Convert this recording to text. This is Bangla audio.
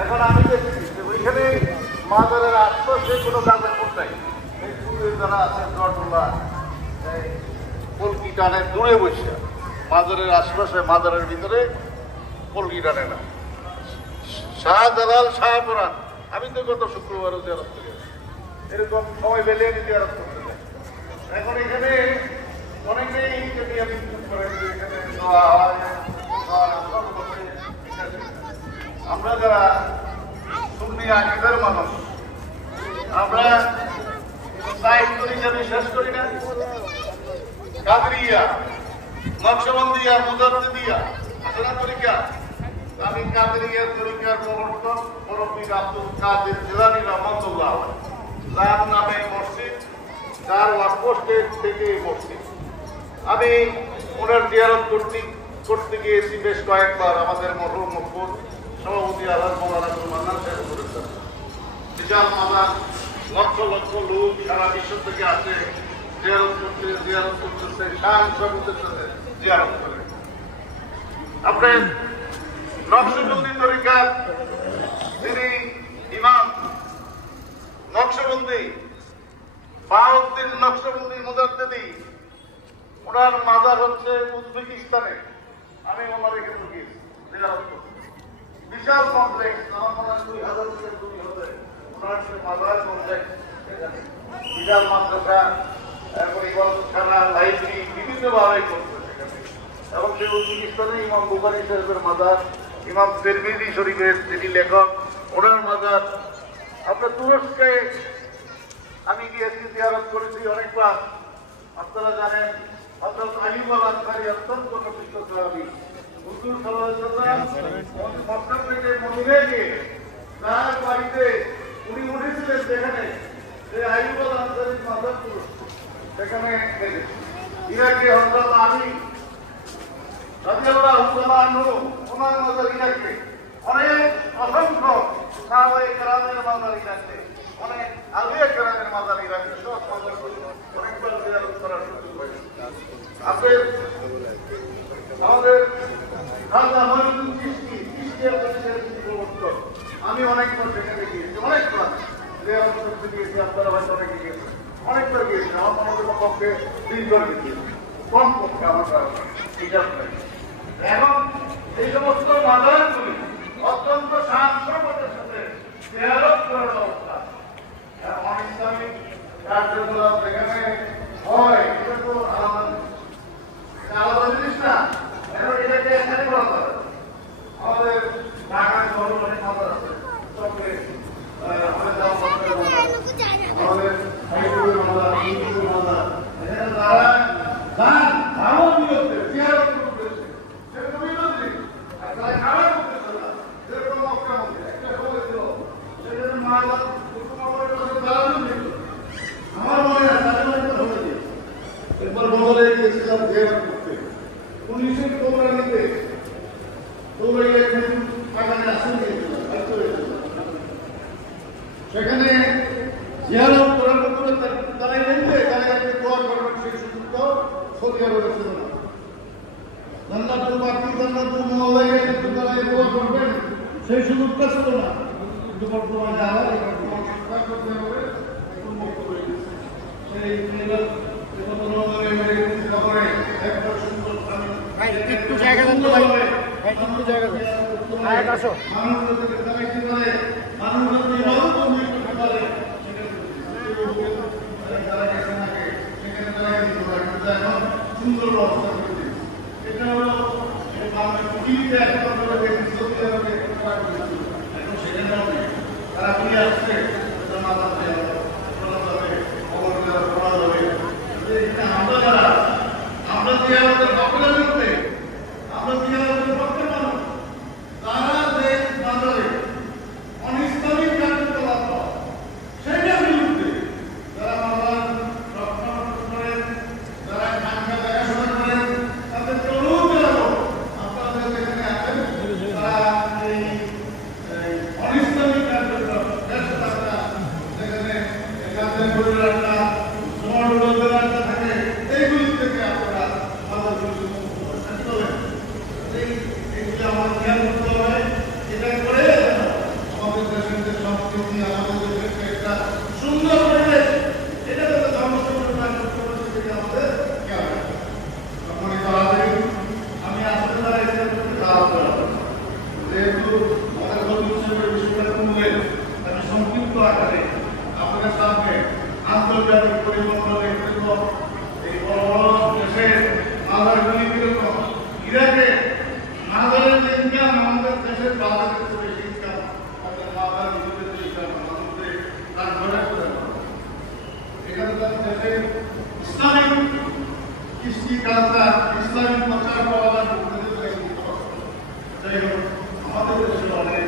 এখন আমি দেখছি ওইখানে মাদারের আশপাশে কোনো গাছের ফুল নাই, এই ফুলের যারা আছে পলকি টানে দূরে বসে, মাদারের আশপাশে মাদারের ভিতরে পলকি টানে না। শাহজালাল শাহপুরান আমি তো গত শুক্রবারও জিয়ারত করে এরকম সময় পেলে আমি জিয়ারত করতে যাই। এখন এখানে অনেকেই এখানে দোয়া হয়, আমরা যারা সুন্নি আকীদার মানুষ আমরা সাহিত্য হিসাবে শেষ করি না, কাদরিয়া, নকশবন্দিয়া, মুজাদ্দিদিয়া আছে না তরিকা। আমি কাদরিয়ার তরিকার প্রবর্তক মুরব্বী আব্দুল কাদের জিলানী রহমাতুল্লাহ, যার নামে মসজিদ, যার ওয়াকফে থেকে মসজিদ। আমি ওনার জিয়ারত করতে গিয়েছি বেশ কয়েকবার। আমাদের মরহুম মকবুল সভাপতি আলহাজ মৌলানা আব্দুল মান্নান সাহেব করেছেন। বিশাল মাদার, লক্ষ লক্ষ লোক সারা বিশ্ব থেকে আসে জিয়ারত করতেছে, জিয়ারত করে। আপনি নকশবন্দি তরিকার যিনি ইমাম নকশবন্দি বাহাউদ্দিন নকশবন্দি মুজাদ্দিদি, ওনার মাজার হচ্ছে উজবেকিস্তানে। আমি ওনার এখানে গিয়েছি জিয়ারত করতে। বিশাল কমপ্লেক্স, আমার মনে হয় 2000 থেকে 2 হবে ওনার মাজার কমপ্লেক্স। বিশাল মাদ্রাসা, পরিকল্পনা, লাইব্রেরি বিভিন্নভাবে করছে এবং সেই উজবেকিস্তানে ইমাম বুখারী সাহেবের মাজার, ইমাম তিরমিজি শরীফের যিনি লেখক ওনার মাজার। আপনার তুরস্কে আমি গিয়েছি, জিয়ারত করেছি অনেকবার। আপনারা জানেন হযরত আইয়ুব আল আনসারী অত্যন্ত প্রসিদ্ধ সাহাবী। হুজুর সাল্লাল্লাহু আলাইহি ওয়াসাল্লাম মক্কা থেকে মদিনায় গিয়ে তার বাড়িতে উনি উঠেছিলেন, যেখানে যে আইয়ুব আল আনসারীর মাজার তুরস্ক, সেখানে ইরাকে হযরত আলী রাদিয়াল্লাহু তাআলা আনহু ওনার মাজার ইরাকে, অনেক অসংখ্য সাহাবায়ে কেরামের মাজার ইরাকে, অনেক আউলিয়া কেরামের মাজার ইরাকে, সব মাজার অনেকবার জিয়ারত করার সুযোগ হয়েছে। আমাদের খাজা মঈনুদ্দিন চিশতি, আমি অনেকবার সেখানে গিয়েছি, অনেকবার জিয়ারত করতে গিয়েছি। আপনারা হয়তো অনেকে গিয়েছেন, অনেকবার গিয়েছি। আমার মনে হয় পক্ষে 3 বার গিয়েছি, কম পক্ষে আমার হিসাব নেই। এখন এই সমস্ত মাজারগুলি অত্যন্ত শান্ততার সাথে জিয়ারত করার অবস্থা, অনেক ইসলামিক কার্যকলাপ এখানে হয়, এটা তো আলাদা জিনিস না। এখন এটাকে এখানে করা হয়। আমাদের ঢাকায় শহরে অনেক মাজার আছে, আমাদের হাইপুরের মাজার, ইন্দুরের মাজার, এখানে তারা গান ধারণ বিরুদ্ধে জিয়ারত করতেছে, সেরকম বিরোধী তারা খারাপ করতেছে না। যেরকম মক্কা মন্দির একটা সময় ছিল, সেখানে মাজার আমার মনে হয় একবার বদলে গিয়েছিলাম জিয়ারত করতে, পুলিশের কোমরানিতে দৌড়াইয়া টাকানে আসেন গিয়েছিলাম। সেখানে জিয়ারত করার মতো তারাই নেবে, তারা একটা দোয়া করবেন, সেই সুযোগটা সৌদি আরবে ছিল না। জান্নাতুল বাকি, জান্নাতুল মুআল্লায় তারা দোয়া করবেন, সেই সুযোগটা ছিল না। কিন্তু বর্তমানে আবার করতে হবে, এখন মুক্ত হয়ে গেছে। সেই ভাই একটু জায়গা দেন তো ভাই, ভাই একটু জায়গা দেন, আয়াত আসো। সুন্দর ব্যবস্থা করে দিয়েছে। এটা হলো এখন সেখানে তারা ফিরে আসছে আমরা যারা আমরা যে আমাদের পক্ষের বিরুদ্ধে আমরা যে আমাদের পক্ষের মানুষ তারা যে বাজারে অনিসলামিক কার্যকলাপ সেটার বিরুদ্ধে যারা বাজার রক্ষণাবেক্ষণ করেন, যারা খানকা দেখাশোনা করেন, তাদেরকে অনুরোধ জানাবো আপনারা যেখানে আছেন তারা এই অনিসলামিক কার্যকলাপ যেখানে এখানে পরিবারটা সুন্দর পরিবেশ এটা তো আমি আসতে পারি যেহেতু আমি সংক্ষিপ্ত আকারে আপনাদের সামনে আন্তর্জাতিক পরিবহনের কিরকম এই বড় বড় দেশের মাদারগুলি কিরকম ইরাকে মাদারের যে ইনকাম আমাদের দেশের বাজারের চেয়ে বেশি ইনকাম আমাদের মাদার বিদ্যুতের যে ইনকাম আমাদের তার ঘরে করে এখানে তার দেশের ইসলামিক কৃষ্টি কালচার ইসলামিক প্রচার করা যাই হোক আমাদের দেশে অনেক